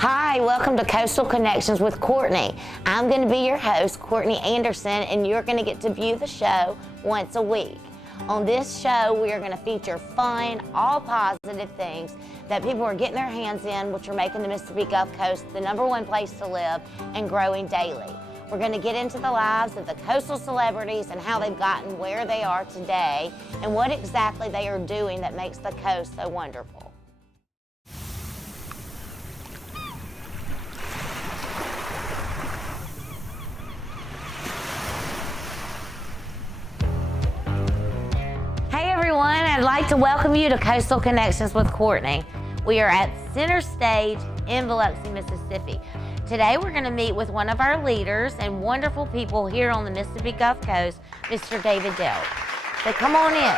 Hi, welcome to Coastal Connections with Courtney. I'm going to be your host, Courtney Anderson, and you're going to get to view the show once a week. On this show, we are going to feature fun, all positive things that people are getting their hands in, which are making the Mississippi Gulf Coast the #1 place to live and growing daily. We're going to get into the lives of the coastal celebrities and how they've gotten where they are today and what exactly they are doing that makes the coast so wonderful. I'd like to welcome you to Coastal Connections with Courtney. We are at Center Stage in Biloxi, Mississippi. Today we're going to meet with one of our leaders and wonderful people here on the Mississippi Gulf Coast, Mr. David Delk. So come on in.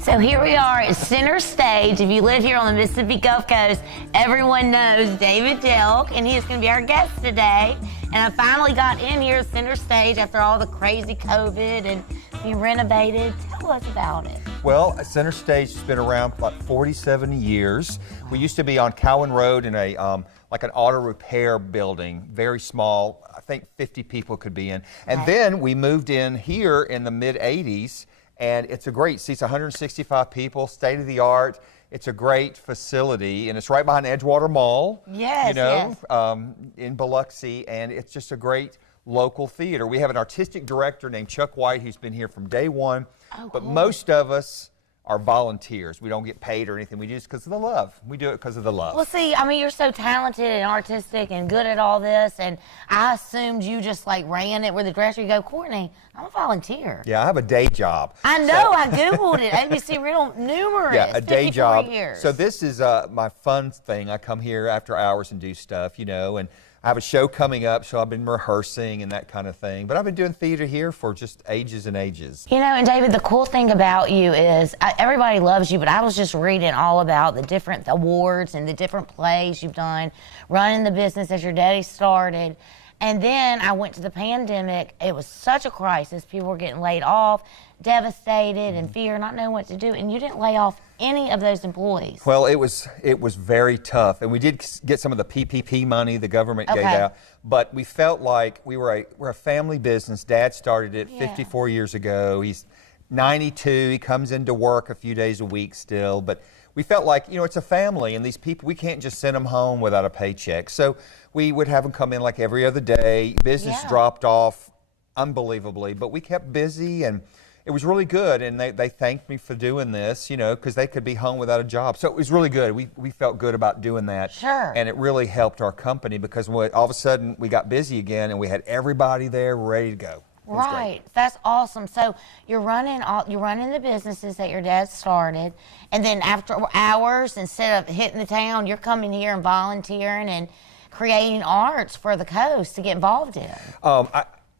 So here we are at Center Stage. If you live here on the Mississippi Gulf Coast, everyone knows David Delk, and he is going to be our guest today. And I finally got in here at Center Stage after all the crazy COVID and being renovated. Tell us about it. Well, Center Stage has been around for like 47 years. We used to be on Cowan Road in a like an auto repair building, very small. I think 50 people could be in. And then we moved in here in the mid-'80s. And it's a great, seats 165 people, state of the art. It's a great facility, and it's right behind Edgewater Mall. Yes, you know, in Biloxi, and it's just a great local theater. We have an artistic director named Chuck White who's been here from day one, but most of us are volunteers. We don't get paid or anything. We do it because of the love. We do it because of the love. Well, see, I mean, you're so talented and artistic and good at all this, and I assumed you just like ran it with the director. You go, Courtney, I'm a volunteer. Yeah, I have a day job. I know, I Googled it. ABC Rental, numerous. Yeah, a day job. Years. So this is my fun thing. I come here after hours and do stuff, you know, and I have a show coming up, so I've been rehearsing and that kind of thing. But I've been doing theater here for just ages and ages. You know, and David, the cool thing about you is everybody loves you, but I was just reading all about the different awards and the different plays you've done, running the business as your daddy started. And then I went to the pandemic. It was such a crisis. People were getting laid off, devastated, and fear, not knowing what to do. And you didn't lay off any of those employees. Well, it was very tough, and we did get some of the PPP money the government gave out. But we felt like we're a family business. Dad started it 54 years ago. He's 92. He comes into work a few days a week still, but we felt like, you know, it's a family, and these people, we can't just send them home without a paycheck. So we would have them come in like every other day. Business dropped off unbelievably, but we kept busy, and it was really good. And they thanked me for doing this, you know, because they could be home without a job. So it was really good. We felt good about doing that. Sure. And it really helped our company because all of a sudden we got busy again, and we had everybody there ready to go. Right, that's awesome. So you're running the businesses that your dad started, and then after hours, instead of hitting the town, you're coming here and volunteering and creating arts for the coast to get involved in.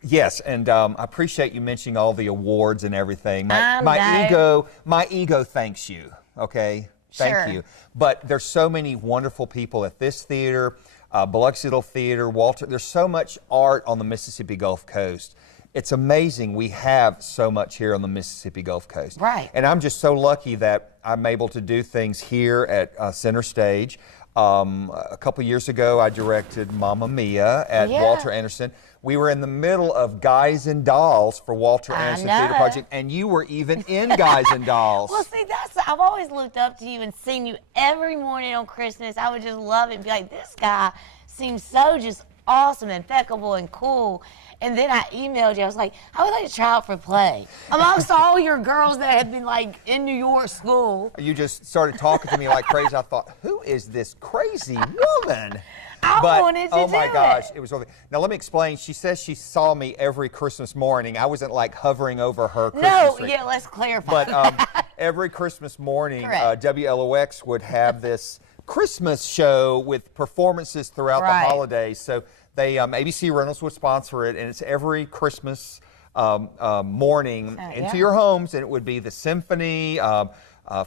Yes, and I appreciate you mentioning all the awards and everything. My ego thanks you. Okay, thank you. But there's so many wonderful people at this theater, Biloxi Little Theater, Walter. There's so much art on the Mississippi Gulf Coast. It's amazing we have so much here on the Mississippi Gulf Coast. Right. And I'm just so lucky that I'm able to do things here at Center Stage. A couple years ago, I directed Mamma Mia at Walter Anderson. We were in the middle of Guys and Dolls for Walter Anderson Theater Project, and you were even in Guys and Dolls. Well, see, I've always looked up to you and seen you every morning on Christmas. I would just love it and be like, this guy seems so just awesome, impeccable, and cool. And then I emailed you. I was like, I would like to try out for play. Amongst all your girls that had been like in New York school. You just started talking to me like crazy. I thought, who is this crazy woman? I wanted to oh my gosh, it was over. Now let me explain. She says she saw me every Christmas morning. I wasn't like hovering over her Christmas tree. Let's clarify. But every Christmas morning, WLOX would have this Christmas show with performances throughout the holidays. So they ABC Reynolds would sponsor it, and it's every Christmas morning into your homes, and it would be the symphony,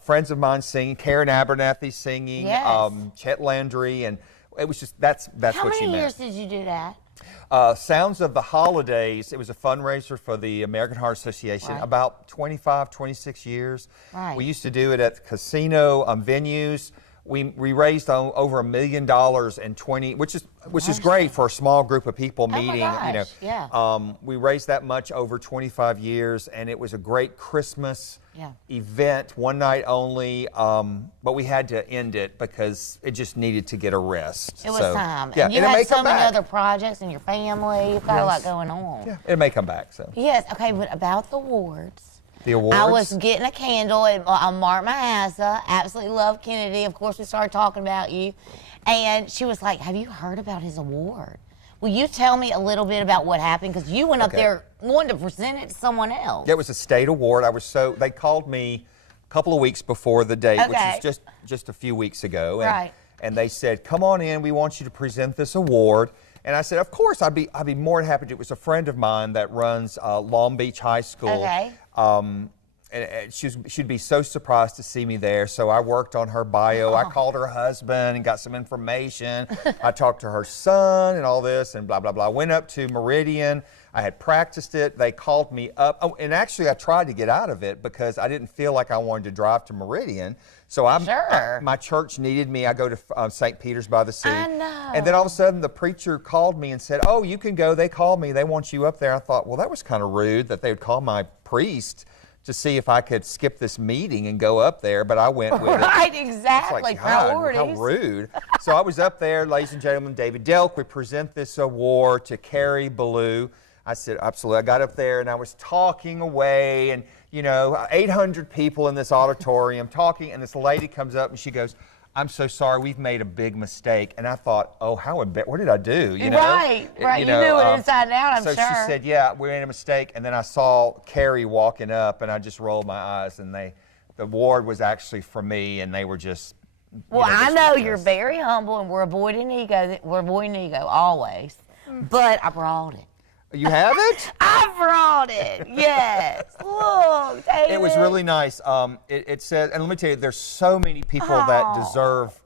friends of mine singing, Karen Abernathy singing, Chet Landry, and it was just that's what you meant. How many years did you do that? Sounds of the Holidays, it was a fundraiser for the American Heart Association, about 25, 26 years. We used to do it at casino venues. We raised over $1 million in 20, which is great for a small group of people meeting. We raised that much over 25 years, and it was a great Christmas event, one night only. But we had to end it because it just needed to get a rest. It was time. Yeah, and you had so many other projects in your family. You've got a lot going on. Yeah, it may come back. So yes, okay. But about the awards. The awards? I was getting a candle on Mark Maassa. Absolutely love Kennedy. Of course, we started talking about you. And she was like, have you heard about his award? Will you tell me a little bit about what happened? Because you went up there wanting to present it to someone else. It was a state award. They called me a couple of weeks before the date, which was just a few weeks ago. And, and they said, come on in, we want you to present this award. And I said, of course, I'd be more than happy to. It was a friend of mine that runs Long Beach High School. And she'd be so surprised to see me there. So I worked on her bio. I called her husband and got some information. I talked to her son and all this and blah, blah, blah. I went up to Meridian. I had practiced it. They called me up. Oh, and actually, I tried to get out of it because I didn't feel like I wanted to drive to Meridian. So my church needed me. I go to St. Peter's by the Sea. I know. And then all of a sudden, the preacher called me and said, oh, you can go. They called me. They want you up there. I thought, well, that was kind of rude that they would call my priest to see if I could skip this meeting and go up there, but I went with it. Right, exactly. Like, God, how rude. So I was up there, ladies and gentlemen, David Delk. We present this award to Carrie Ballou. I said, absolutely. I got up there and I was talking away, and 800 people in this auditorium talking, and this lady comes up and she goes, I'm so sorry, we've made a big mistake. And I thought, oh, what did I do? Right. You knew it inside out, I'm sure. So she said, yeah, we made a mistake. And then I saw Carrie walking up, and I just rolled my eyes, and the award was actually for me, and they were just. Well, I know you're very humble, and we're avoiding ego. We're avoiding ego always. But I brought it. You have it? I brought it. Yes. Look, David. It was really nice. It says, and let me tell you, there's so many people that deserve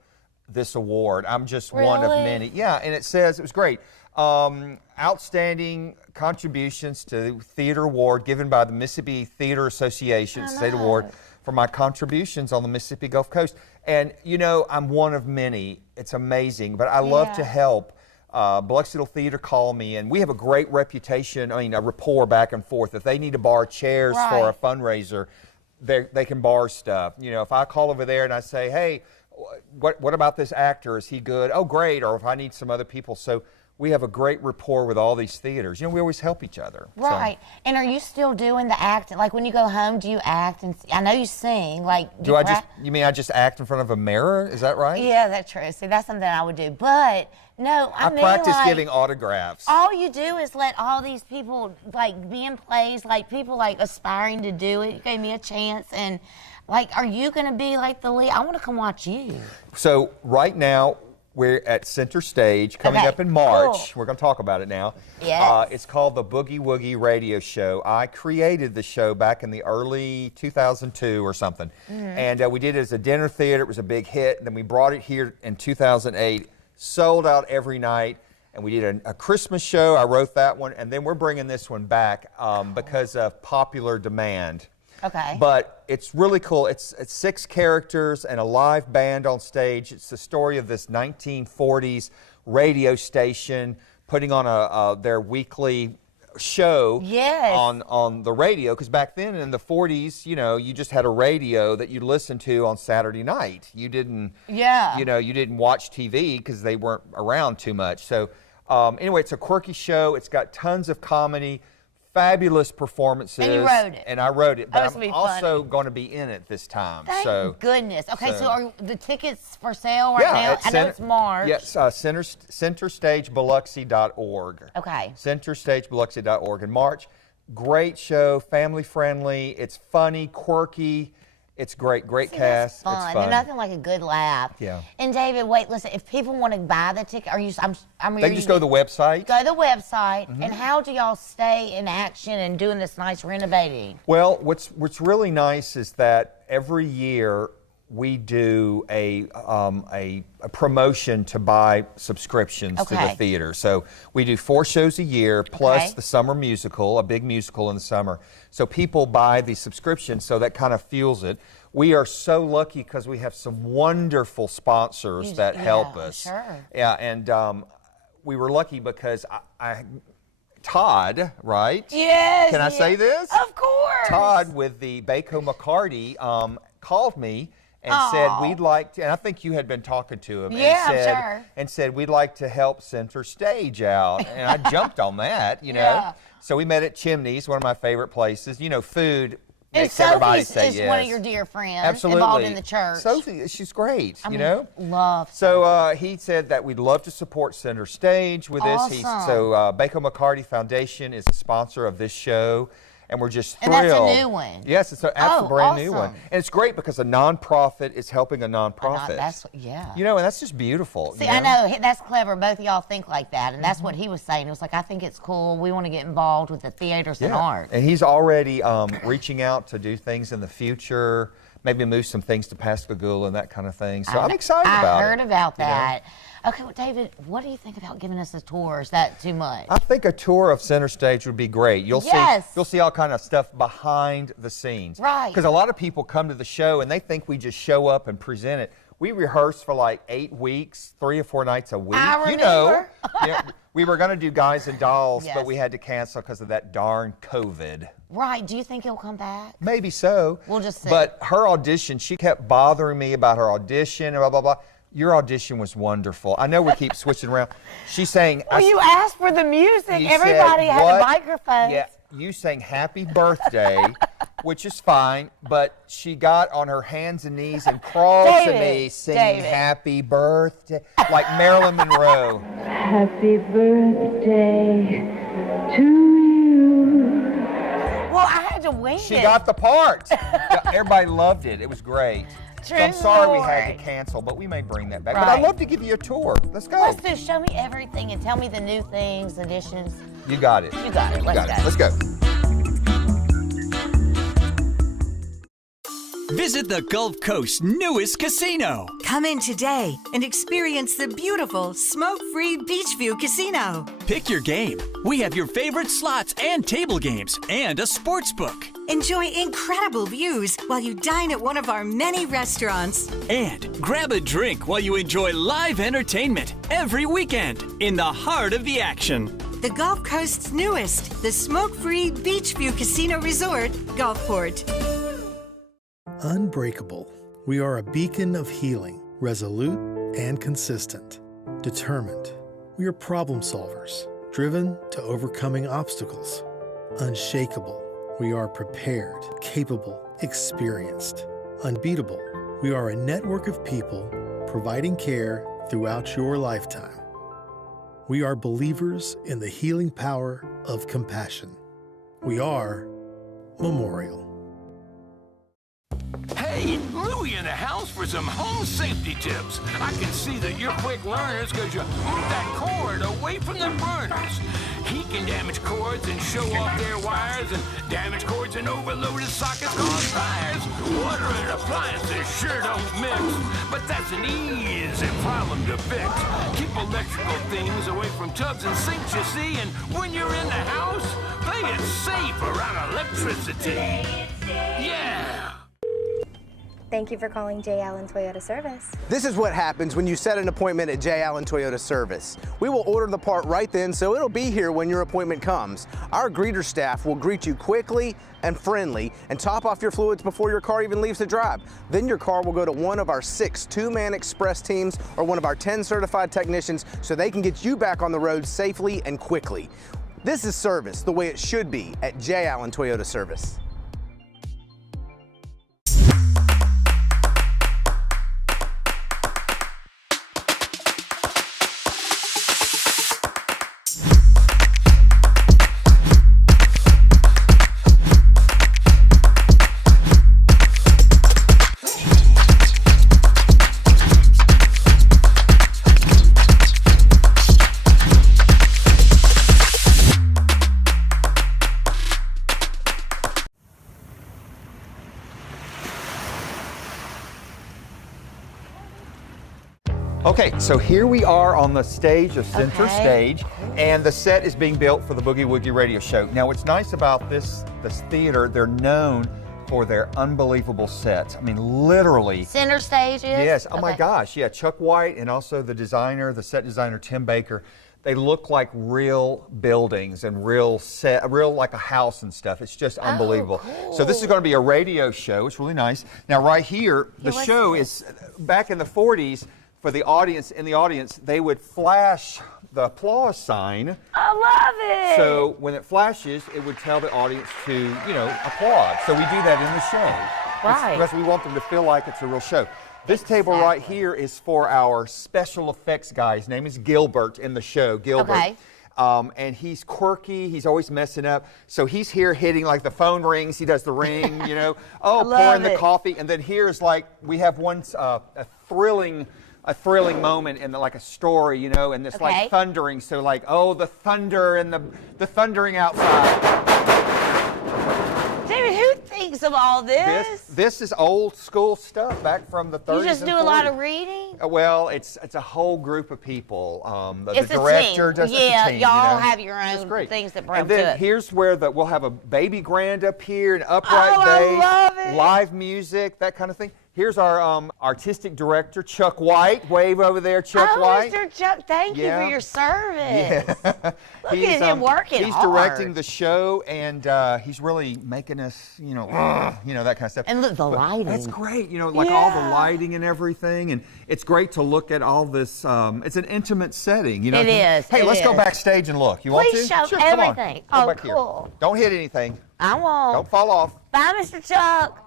this award. I'm just one of many. Yeah, and it says, it was great. Outstanding contributions to Theater Award given by the Mississippi Theater Association State Award for my contributions on the Mississippi Gulf Coast. And, I'm one of many. It's amazing, but I love to help. Biloxi Theater called me, and we have a great reputation, a rapport back and forth. If they need to borrow chairs for a fundraiser, they can borrow stuff. If I call over there and I say, hey, what about this actor? Is he good? Oh, great. Or if I need some other people. So we have a great rapport with all these theaters. We always help each other. Right. So. And are you still doing the acting? Like when you go home, do you act? And I know you sing. Like you mean I just act in front of a mirror? Is that right? Yeah, that's true. See, that's something I would do. But no, I mean, practice giving autographs. All you do is let all these people be in plays, people aspiring to do it. You gave me a chance, and are you going to be the lead? I want to come watch you. So right now, we're at Center Stage coming up in March. Cool. We're going to talk about it now. Yes. It's called the Boogie Woogie Radio Show. I created the show back in the early 2002 or something. And we did it as a dinner theater. It was a big hit. And then we brought it here in 2008, sold out every night. And we did a Christmas show. I wrote that one. And then we're bringing this one back because of popular demand. Okay. But it's really cool. It's 6 characters and a live band on stage. It's the story of this 1940s radio station putting on their weekly show on the radio. Because back then in the 40s, you just had a radio that you listened to on Saturday night. You didn't, you didn't watch TV because they weren't around too much. So anyway, it's a quirky show. It's got tons of comedy. Fabulous performances. And you wrote it. And I wrote it. But I'm also going to be in it this time. Thank goodness. Okay, so are the tickets for sale right now? I know it's March. Yes, centerstagebiloxi.org. Okay. Centerstagebiloxi.org in March. Great show, family friendly. It's funny, quirky, It's great See, cast. That's fun. It's fun. There's nothing like a good laugh. Yeah. And David, wait, listen. If people want to buy the ticket, I'm They can just go to the website. Go to the website. And how do y'all stay in action and doing this nice renovating? Well, what's really nice is that every year we do a promotion to buy subscriptions to the theater. So we do 4 shows a year plus the summer musical, a big musical in the summer. So people buy the subscription, so that kind of fuels it. We are so lucky because we have some wonderful sponsors that help us. Sure. Yeah, and we were lucky because Todd, right? Yes. Can I say this? Of course. Todd with the Baco McCarty called me and said we'd like to, and I think you had been talking to him. Yeah, and said, I'm sure. And said we'd like to help Center Stage out, and I jumped on that, you know. Yeah. So we met at Chimneys, one of my favorite places. You know, food And makes everybody Sophie's say is yes. one of your dear friends. Absolutely. Involved in the church. Sophie, she's great, you know. Love. So he said that we'd love to support Center Stage with this. Awesome. So Baco McCarty Foundation is a sponsor of this show, and we're just thrilled. And that's a new one. Yes, it's a brand new one. awesome. And it's great because a nonprofit is helping a nonprofit. Yeah. You know, and that's just beautiful. See, you know? I know that's clever. Both of y'all think like that, and that's what he was saying. It was like, I think it's cool. We want to get involved with the theaters and art. And he's already reaching out to do things in the future, maybe move some things to Pascagoula and that kind of thing. So I'm excited about it. I heard about that. You know? Okay, well, David, what do you think about giving us a tour? Is that too much? I think a tour of Center Stage would be great. You'll see all kind of stuff behind the scenes. Right. Because a lot of people come to the show and they think we just show up and present it. We rehearse for like 8 weeks, 3 or 4 nights a week. I you know, remember. we were going to do Guys and Dolls, Yes. but we had to cancel because of that darn COVID. Right. Do you think he'll come back? Maybe so. We'll just see. But her audition, she kept bothering me about her audition and blah, blah, blah. Your audition was wonderful. I know we keep switching around. She's saying... Well, you asked for the music. You Everybody said, had what? a microphone. Yeah, you sang Happy Birthday, which is fine, but she got on her hands and knees and crawled to me singing Happy Birthday, like Marilyn Monroe. Happy birthday to you. Well, I had to wing She it. got the part. Everybody loved it. It was great. True So I'm sorry we had story. to cancel, but we may bring that back. Right. But I'd love to give you a tour. Let's go. Let's do. Show me everything and tell me the new things, additions. You got it. You got it. Let's go. Let's go. Visit the Gulf Coast's newest casino. Come in today and experience the beautiful smoke-free Beachview Casino. Pick your game. We have your favorite slots and table games and a sports book. Enjoy incredible views while you dine at one of our many restaurants. And grab a drink while you enjoy live entertainment every weekend in the heart of the action. The Gulf Coast's newest, the smoke-free Beachview Casino Resort, Gulfport. Unbreakable. We are a beacon of healing, resolute and consistent, determined. We are problem solvers, driven to overcoming obstacles. Unshakable. We are prepared, capable, experienced. Unbeatable. We are a network of people providing care throughout your lifetime. We are believers in the healing power of compassion. We are Memorial. Hey, Louie in the house for some home safety tips. I can see that you're quick learners because you move that cord away from the burners. Heat can damage cords and show off their wires, and damaged cords and overloaded sockets cause fires. Water and appliances sure don't mix, but that's an easy problem to fix. Keep electrical things away from tubs and sinks, you see, and when you're in the house, play it safe around electricity. Yeah! Thank you for calling J. Allen Toyota Service. This is what happens when you set an appointment at J. Allen Toyota Service. We will order the part right then, so it'll be here when your appointment comes. Our greeter staff will greet you quickly and friendly and top off your fluids before your car even leaves the drive. Then your car will go to one of our 6 two-man express teams or one of our 10 certified technicians so they can get you back on the road safely and quickly. This is service the way it should be at J. Allen Toyota Service. Okay, so here we are on the stage of Center Stage, and the set is being built for the Boogie Woogie Radio Show. Now, what's nice about this theater, they're known for their unbelievable sets. I mean, literally. Center Stage is? Yes. Oh my gosh. Yeah. Chuck White and also the designer, the set designer, Tim Baker. They look like real buildings and real like a house and stuff. It's just unbelievable. Cool. So this is going to be a radio show. It's really nice. Now, right here, the show is back in the 40s. For the audience, they would flash the applause sign. I love it. So when it flashes, it would tell the audience to, applaud. So we do that in the show. Right. Because we want them to feel like it's a real show. This table right here is for our special effects guy. His name is Gilbert in the show, Gilbert. Okay. And he's quirky, he's always messing up. So he's here hitting, like the phone rings, he does the ring, pouring the coffee. And then here's like, we have one, a thrilling moment in like a story, and it's like thundering. So like, the thunder and the thundering outside. David, who thinks of all this? This is old school stuff back from the 30s. You just do a lot of reading? Well, it's a whole group of people. It's the director does it. Yeah, y'all have your own things that bring to it. And then here's where we'll have a baby grand up here, an upright bass, I love it. Live music, that kind of thing. Here's our artistic director, Chuck White. Wave over there, Chuck White. Mr. Chuck, thank you for your service. Yeah. Look at him working He's hard. directing the show, and he's really making us, that kind of stuff. And look, the lighting. That's great, all the lighting and everything. And it's great to look at all this. It's an intimate setting, It is. Hey, let's go backstage and look. You want to? Please show sure, everything. Come on. Oh, back cool. Here. Don't hit anything. I won't. Don't fall off. Bye, Mr. Chuck.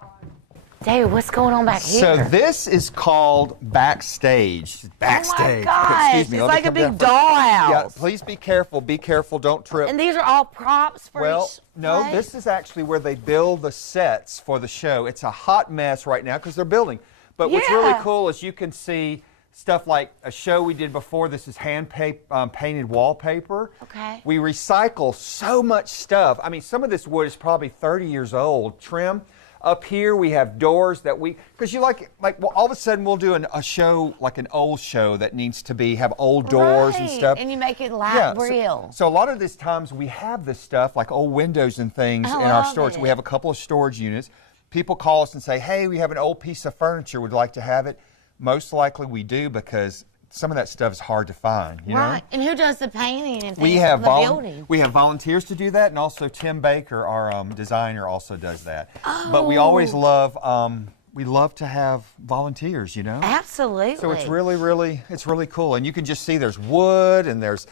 David, what's going on back here? So this is called backstage. Backstage. Oh my gosh, Excuse me. it's like a big dollhouse. Yeah, please be careful. Be careful. Don't trip. And these are all props for each no, place? This is actually where they build the sets for the show. It's a hot mess right now because they're building. But what's really cool is you can see stuff like a show we did before. This is hand painted wallpaper. Okay. We recycle so much stuff. I mean, some of this wood is probably 30 years old, trim. Up here we have doors that because you well, all of a sudden we'll do a show, like an old show that needs to have old doors and stuff. And you make it real. So a lot of these times we have this stuff, like old windows and things in our storage. We have a couple of storage units. People call us and say, hey, we have an old piece of furniture, would like to have it. Most likely we do, because some of that stuff is hard to find, you know? And who does the painting and things we have the building? We have volunteers to do that, and also Tim Baker, our designer, also does that. But we always love to have volunteers, Absolutely. So it's really cool. And you can just see there's wood and there's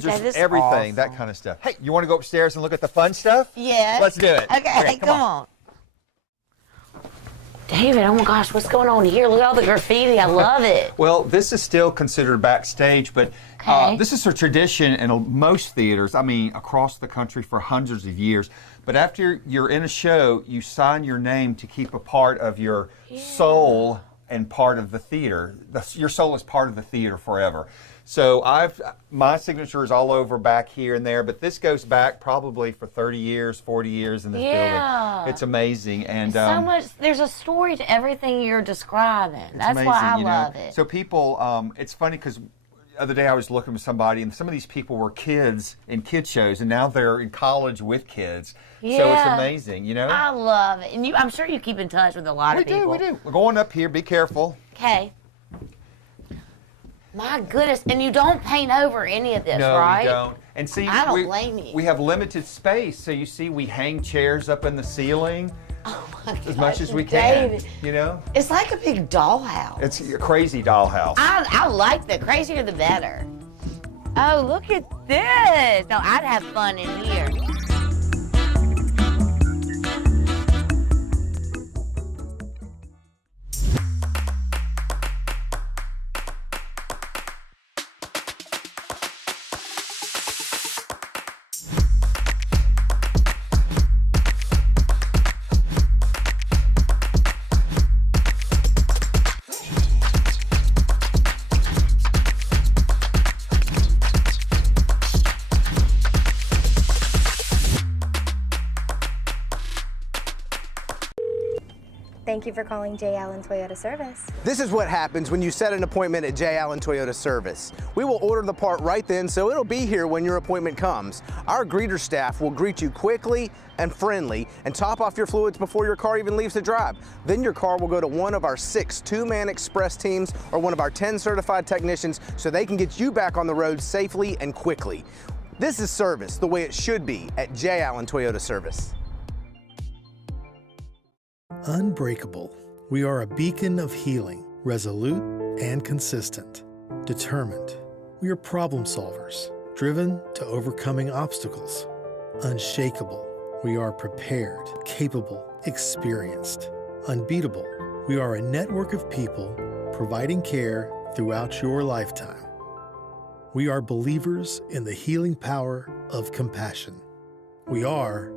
just everything, awesome. that kind of stuff. Hey, you want to go upstairs and look at the fun stuff? Yeah. Let's do it. Okay, come on. David, oh my gosh, what's going on here? Look at all the graffiti. I love it. Well, this is still considered backstage, but this is a tradition in most theaters, across the country for hundreds of years. But after you're in a show, you sign your name to keep a part of your soul and part of the theater. Your soul is part of the theater forever. So my signature is all over back here and there, but this goes back probably for 30 years, 40 years in this building. It's amazing. And so much, there's a story to everything you're describing. That's amazing, why I love it. So people, it's funny because the other day I was looking with somebody, and some of these people were kids in kid shows, and now they're in college with kids. Yeah. So it's amazing, I love it. And I'm sure you keep in touch with a lot of people. We do. We're going up here. Be careful. Okay. My goodness, and you don't paint over any of this, right? No, we don't. And see, I don't blame you. We have limited space, so you see we hang chairs up in the ceiling as much as we can, David, It's like a big dollhouse. It's a crazy dollhouse. I like the crazier the better. Oh, look at this. No, I'd have fun in here. Thank you for calling J. Allen Toyota Service. This is what happens when you set an appointment at J. Allen Toyota Service. We will order the part right then, so it'll be here when your appointment comes. Our greeter staff will greet you quickly and friendly and top off your fluids before your car even leaves the drive. Then your car will go to one of our 6 two-man express teams or one of our 10 certified technicians so they can get you back on the road safely and quickly. This is service the way it should be at J. Allen Toyota Service. Unbreakable. We are a beacon of healing, resolute and consistent. Determined. We are problem solvers, driven to overcoming obstacles. Unshakable. We are prepared, capable, experienced. Unbeatable. We are a network of people providing care throughout your lifetime. We are believers in the healing power of compassion. We are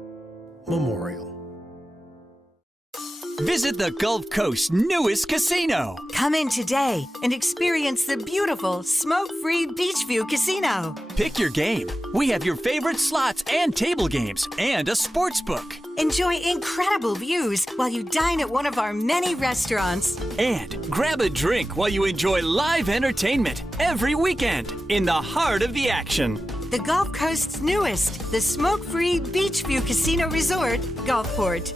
Memorial. Visit the Gulf Coast's newest casino. Come in today and experience the beautiful smoke-free Beachview Casino. Pick your game. We have your favorite slots and table games and a sports book. Enjoy incredible views while you dine at one of our many restaurants. And grab a drink while you enjoy live entertainment every weekend in the heart of the action. The Gulf Coast's newest, the smoke-free Beachview Casino Resort, Gulfport.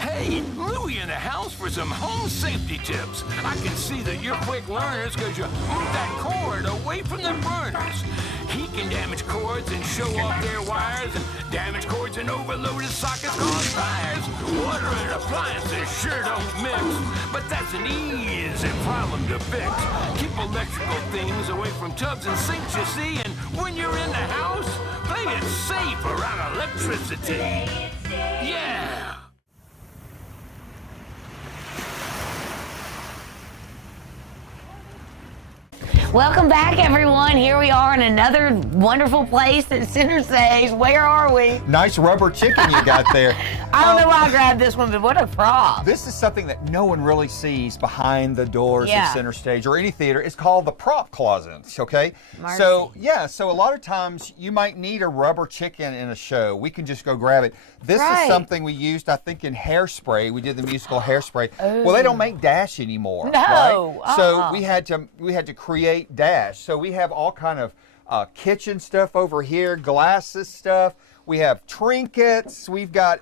Hey, Louie in the house for some home safety tips. I can see that you're quick learners because you move that cord away from the burners. Heat can damage cords and show off their wires, and damaged cords and overloaded sockets cause fires. Water and appliances sure don't mix, but that's an easy problem to fix. Keep electrical things away from tubs and sinks, you see, and when you're in the house, play it safe around electricity. Yeah. Welcome back, everyone. Here we are in another wonderful place at Center Stage. Where are we? Nice rubber chicken you got there. I don't know why I grabbed this one, but what a prop. This is something that no one really sees behind the doors at Center Stage or any theater. It's called the prop closet, okay? Mercy. So a lot of times you might need a rubber chicken in a show. We can just go grab it. This is something we used, I think, in Hairspray. We did the musical Hairspray. Well, they don't make Dash anymore, no, right? So we had to create Dash. So we have all kind of kitchen stuff over here, glasses stuff. We have trinkets. We've got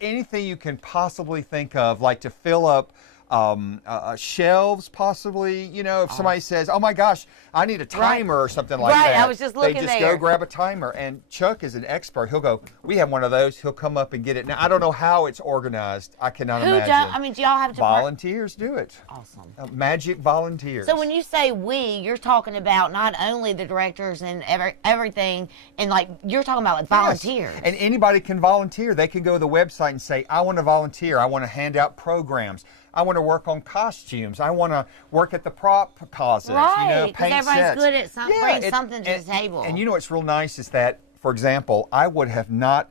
anything you can possibly think of, like to fill up shelves, possibly. You know, if somebody says, "Oh my gosh, I need a timer," or something like that. Right, I was just looking there. They just there. go grab a timer, and Chuck is an expert. He'll go, "We have one of those." He'll come up and get it. Now, I don't know how it's organized. I cannot imagine. I mean, do y'all have to volunteers do it? Awesome. Magic volunteers. So when you say we, you're talking about not only the directors and everything, and like you're talking about like volunteers. Yes. And anybody can volunteer. They can go to the website and say, "I want to volunteer. I want to hand out programs. I want to work on costumes. I want to work at the prop closet." Right, you know, because paint everybody's sets. good at bringing something to the table. And you know what's real nice is that, for example, I would have not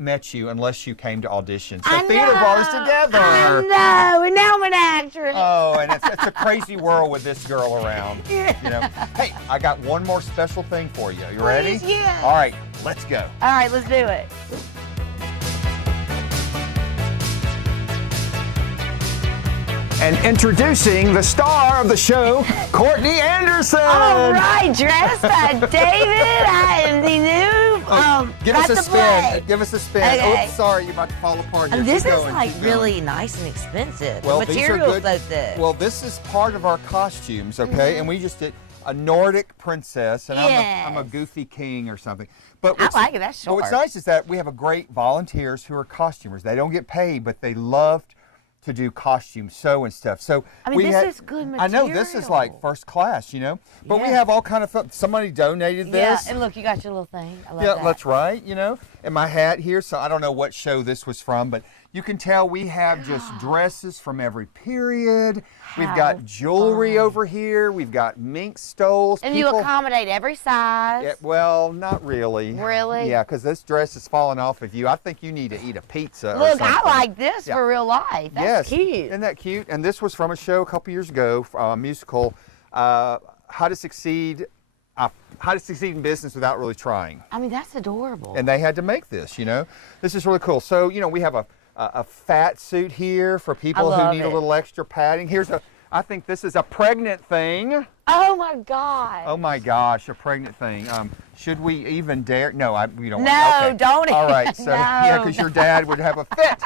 met you unless you came to audition. So theater brought us together. I know, and now I'm an actress. Oh, and it's a crazy world with this girl around. Yeah. You know. Hey, I got one more special thing for you. You ready? Please, yeah. All right, let's go. All right, let's do it. And introducing the star of the show, Courtney Anderson. All right, dressed by David. I am the new. Give us a spin. Give us a spin. Okay. Oops, sorry, you're about to fall apart here. This Keep is going, like keep going. really nice and expensive. Well, the these are material's good. so thick. Well, this is part of our costumes, okay? And we just did a Nordic princess, and I'm a goofy king or something. But I like it. That's short. But what's nice is that we have a great volunteers who are costumers. They don't get paid, but they love to do costume sew and stuff. So I mean, this is good material. I know this is like first class, you know. But we have all kind of fun. Somebody donated this. Yeah, and look, you got your little thing. I love yeah, that. that's right. You know, and my hat here. So I don't know what show this was from, but you can tell we have just dresses from every period. We've got jewelry over here. We've got mink stoles. And you accommodate every size. Yeah, well, not really. Really? Yeah, because this dress is falling off of you. I think you need to eat a pizza. Look, or something. I like this for real life. That's cute. Isn't that cute? And this was from a show a couple years ago, a musical, How to Succeed in Business Without Really Trying. I mean, that's adorable. And they had to make this, you know. This is really cool. So, you know, we have a a fat suit here for people who need a little extra padding. Here's I think this is a pregnant thing. Oh my God. Oh my gosh, a pregnant thing. Should we even dare? No, we don't. No, okay. don't. All right, so no. yeah, because your dad would have a fit.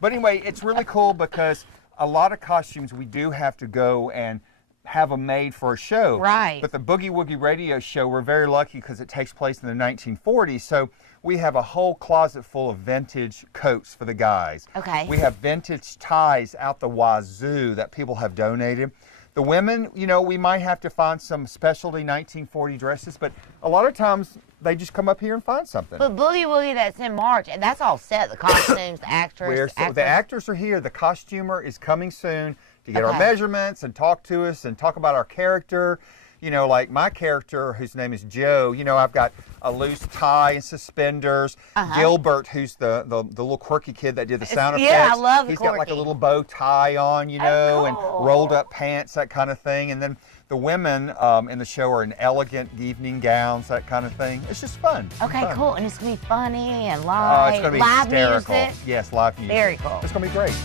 But anyway, it's really cool because a lot of costumes we do have to go and have them made for a show. Right. But the Boogie Woogie radio show, we're very lucky because it takes place in the 1940s. So we have a whole closet full of vintage coats for the guys. Okay. We have vintage ties out the wazoo that people have donated. The women, you know, we might have to find some specialty 1940 dresses, but a lot of times they just come up here and find something. But Boogie Woogie, that's in March, and that's all set, the costumes, the actors. The actors are here. The costumer is coming soon to get our measurements and talk to us and talk about our character. You know, like my character, whose name is Joe, you know, I've got a loose tie and suspenders. Gilbert, who's the little quirky kid that did the sound effects. Yeah, I love the He's got like a little bow tie on, you know, and rolled up pants, that kind of thing. And then the women in the show are in elegant evening gowns, that kind of thing. It's just fun. Okay, cool. And it's going to be funny and live. It's going to be live hysterical. music. Yes, live music. Very cool. It's going to be great.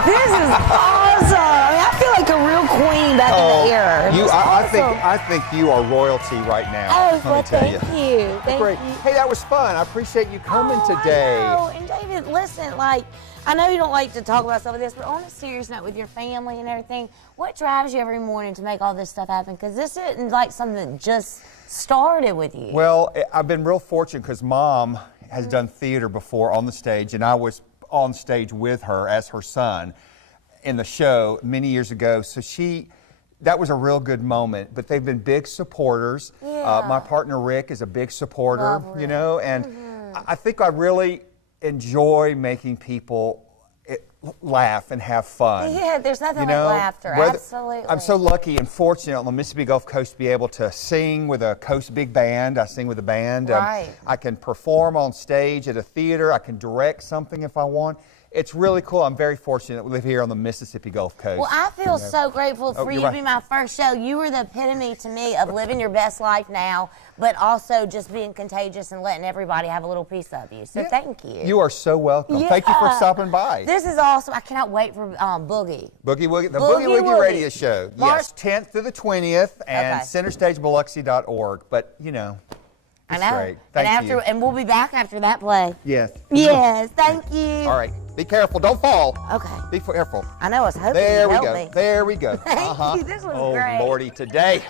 This is awesome. I mean, I feel like a real queen back in the era. I think you are royalty right now. Oh, well, let me tell thank you. you. Thank Great. you. Hey, that was fun. I appreciate you coming today. I know. And David, listen, like, I know you don't like to talk about some of this, but on a serious note, with your family and everything, what drives you every morning to make all this stuff happen? Because this isn't like something that just started with you. Well, I've been real fortunate because Mom has done theater before on the stage, and I was on stage with her as her son in the show many years ago. So that was a real good moment, but they've been big supporters. Yeah. My partner Rick is a big supporter, you know, and I think I really enjoy making people laugh and have fun. Yeah, there's nothing you know? like laughter, absolutely. I'm so lucky and fortunate on the Mississippi Gulf Coast to be able to sing with a Coast Big Band. I sing with a band. Right. I can perform on stage at a theater. I can direct something if I want. It's really cool. I'm very fortunate to live here on the Mississippi Gulf Coast. Well, I feel so grateful for you to be my first show. You were the epitome to me of living your best life now, but also just being contagious and letting everybody have a little piece of you. So thank you. You are so welcome. Yeah. Thank you for stopping by. This is awesome. I cannot wait for Boogie. Boogie Woogie, the Boogie Woogie radio show. March 10th through the 20th, and centerstagebiloxi.org. But, you know, it's great. Thank you. And we'll be back after that play. Yes. Yes, thank you. All right. Be careful. Don't fall. Okay. Be careful. I know. I was hoping There you'd we help go. me. There we go. Thank you. This was great. Oh, Lordy, today.